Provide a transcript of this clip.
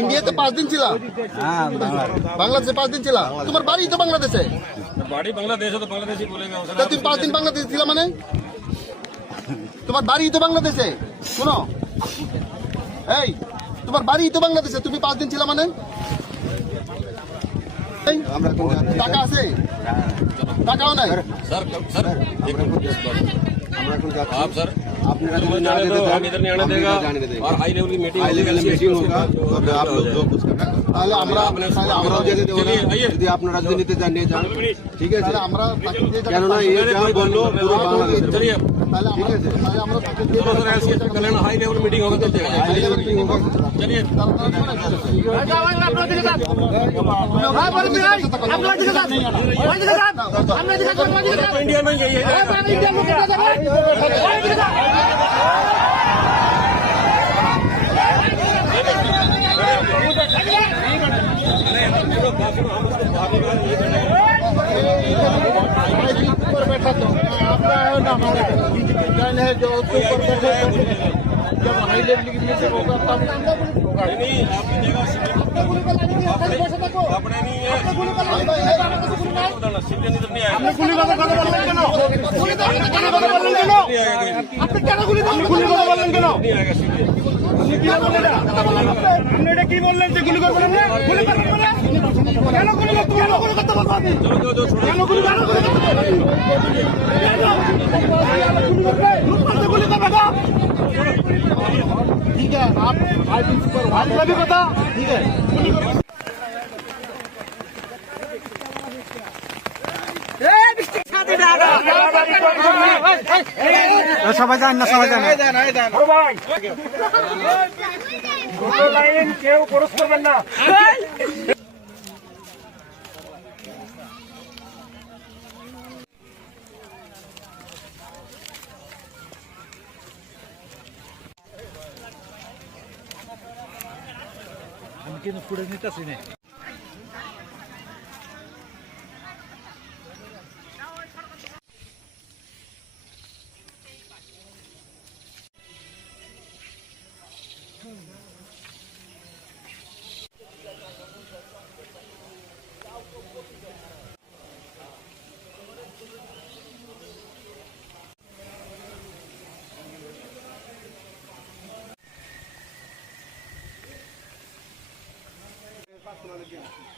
ইন্ডিয়াতে 5 দিন ছিল, বাংলাদেশে 5 দিন ছিল। তোমার বাড়ি তো বাংলাদেশে? বাড়ি বাংলাদেশে, তো বাংলাদেশি বলেগা। তুমি 5 দিন বাংলাদেশে ছিল মানে? তোমার বাড়ি তো বাংলাদেশে। শোনো, এই তোমার বাড়ি তো বাংলাদেশে, তুমি 5 দিন ছিল মানে? টাকা আছে? টাকাও নাই। सर सर आप सर आप इधर नहीं आने देगा और हाई लेवल की मीटिंग होगा। आप लोग जो कुछ करना যদি আপনারা রাজনীতিতে জানিয়ে যান, ঠিক আছে? কেননা এই যা বললো পুরো বাংলাদেশ। ठीक है कल्याण हाई लेवल मीटिंग होगा, तब चलिए इंडिया में यही है। है जो ऊपर बैठे जब हाई लेवल की मीटिंग होगा तब नहीं आपकी जगह अपने नहीं है। गुली কথা বললেন কেন? গুলি কথা বললেন কেন? আপনি কেন গুলি কথা বললেন কেন? আপনি এটা কি বললেন যে গুলি কথা বললেন? গুলি কথা বললেন কেন? গুলি কথা বলবেন? কেন গুলি কথা বলবেন? गुली का बता। ठीक है, आप आज भी बता। ठीक है, সবাই যান না, সবাই যান লাইন, কেউ ক্রস করবেন না। আমি কিন্তু ফুটেজ নিতেছি না। Gracias.